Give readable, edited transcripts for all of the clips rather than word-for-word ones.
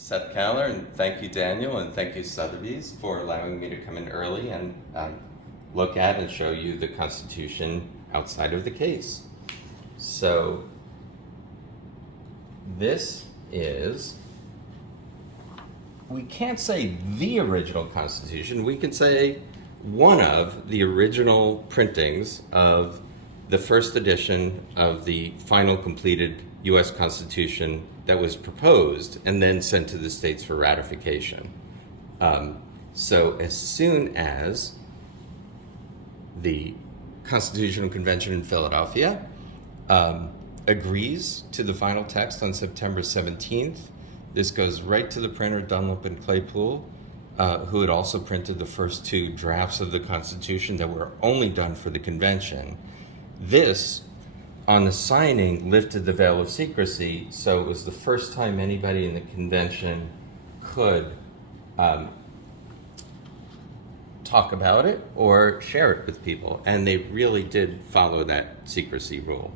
Seth Kaller, and thank you, Daniel, and thank you, Sotheby's, for allowing me to come in early and look at and show you the Constitution outside of the case. So this is, we can't say the original Constitution, we can say one of the original printings of the first edition of the final completed U.S. Constitution that was proposed and then sent to the states for ratification. So as soon as the Constitutional Convention in Philadelphia agrees to the final text on September 17th, this goes right to the printer, Dunlop and Claypool, who had also printed the first two drafts of the Constitution that were only done for the convention. This, on the signing, lifted the veil of secrecy, so it was the first time anybody in the convention could talk about it or share it with people, and they really did follow that secrecy rule.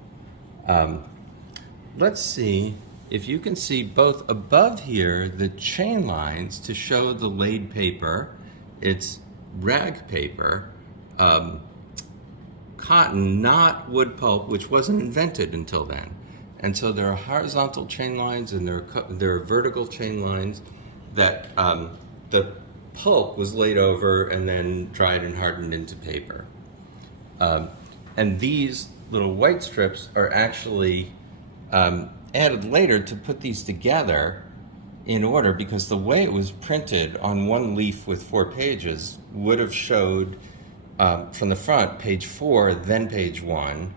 Let's see if you can see both above here the chain lines to show the laid paper. It's rag paper, cotton, not wood pulp, which wasn't invented until then. And so there are horizontal chain lines and there are vertical chain lines that the pulp was laid over and then dried and hardened into paper. And these little white strips are actually added later to put these together in order, because the way it was printed on one leaf with 4 pages would have showed from the front page 4, then page 1,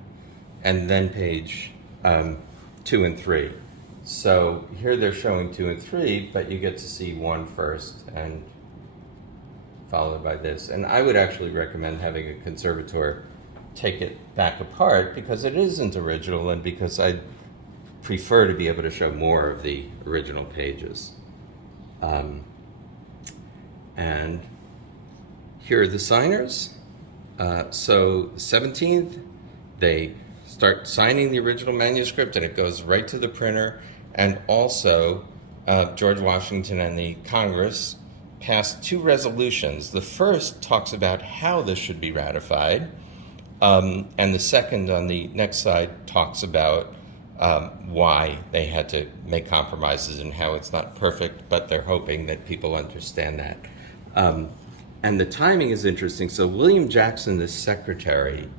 and then page 2 and 3. So here they're showing 2 and 3, but you get to see 1 first and followed by this. And I would actually recommend having a conservator take it back apart, because it isn't original and because I prefer to be able to show more of the original pages. And here are the signers. So 17th, they start signing the original manuscript and it goes right to the printer. And also, George Washington and the Congress passed 2 resolutions. The first talks about how this should be ratified, and the second on the next side talks about why they had to make compromises and how it's not perfect, but they're hoping that people understand that. And the timing is interesting. So William Jackson, the secretary,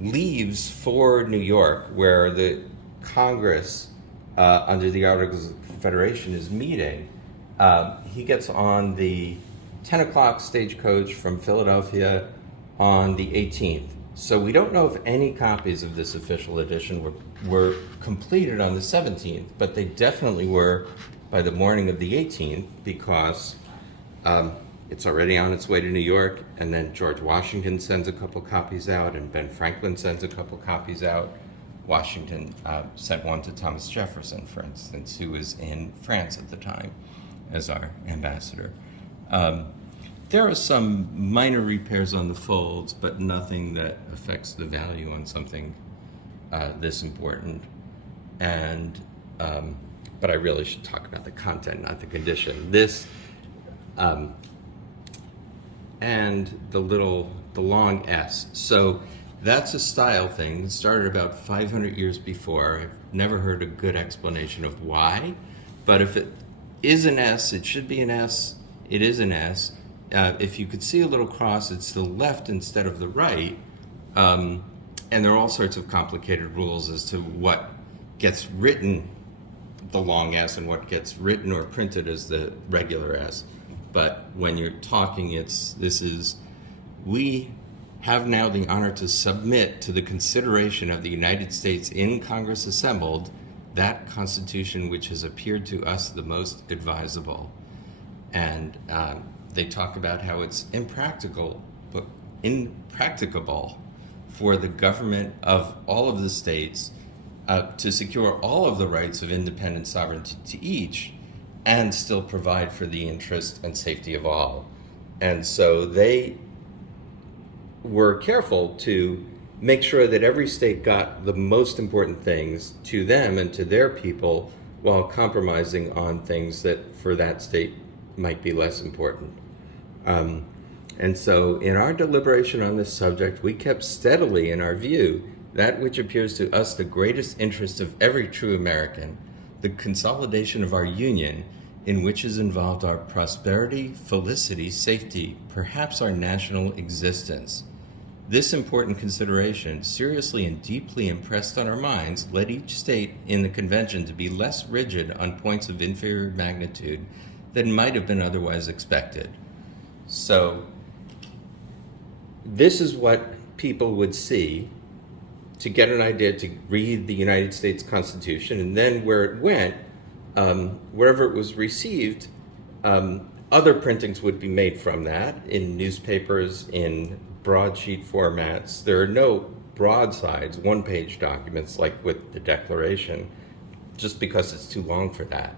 leaves for New York, where the Congress, under the Articles of Confederation, is meeting. He gets on the 10 o'clock stagecoach from Philadelphia on the 18th. So we don't know if any copies of this official edition were completed on the 17th, but they definitely were by the morning of the 18th, because it's already on its way to New York, and then George Washington sends a couple copies out, and Ben Franklin sends a couple copies out. Washington sent one to Thomas Jefferson, for instance, who was in France at the time as our ambassador. There are some minor repairs on the folds, but nothing that affects the value on something this important. And but I really should talk about the content, not the condition. This and the long S. So that's a style thing. It started about 500 years before. I've never heard a good explanation of why, but if it is an S, it should be an S. It is an S. If you could see a little cross, it's the left instead of the right. And there are all sorts of complicated rules as to what gets written, the long S, and what gets written or printed as the regular S. But when you're talking, we have now the honor to submit to the consideration of the United States in Congress assembled that Constitution which has appeared to us the most advisable. And they talk about how it's impracticable for the government of all of the states to secure all of the rights of independent sovereignty to each and still provide for the interest and safety of all. And so they were careful to make sure that every state got the most important things to them and to their people while compromising on things that for that state might be less important. And so in our deliberation on this subject, we kept steadily in our view that which appears to us the greatest interest of every true American, the consolidation of our union, in which is involved our prosperity, felicity, safety, perhaps our national existence. This important consideration, seriously and deeply impressed on our minds, led each state in the convention to be less rigid on points of inferior magnitude than might have been otherwise expected. So this is what people would see to get an idea to read the United States Constitution, and then where it went, wherever it was received, other printings would be made from that in newspapers, in broadsheet formats. There are no broadsides, one-page documents like with the Declaration, just because it's too long for that.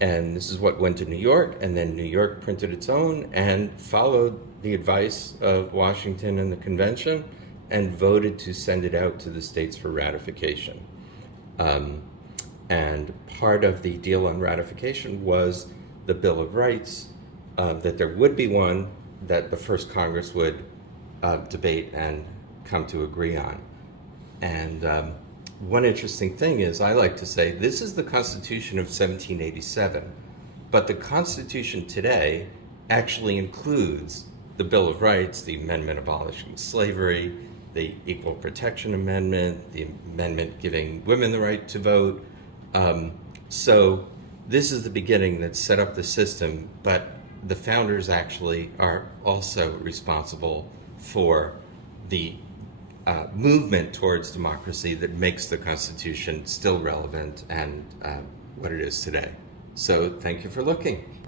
And this is what went to New York, and then New York printed its own and followed the advice of Washington and the convention and voted to send it out to the states for ratification. And part of the deal on ratification was the Bill of Rights, that there would be one that the first Congress would debate and come to agree on. And one interesting thing is, I like to say, this is the Constitution of 1787, but the Constitution today actually includes the Bill of Rights, the amendment abolishing slavery, the Equal Protection Amendment, the amendment giving women the right to vote. So this is the beginning that set up the system, but the founders actually are also responsible for the movement towards democracy that makes the Constitution still relevant and what it is today. So thank you for looking.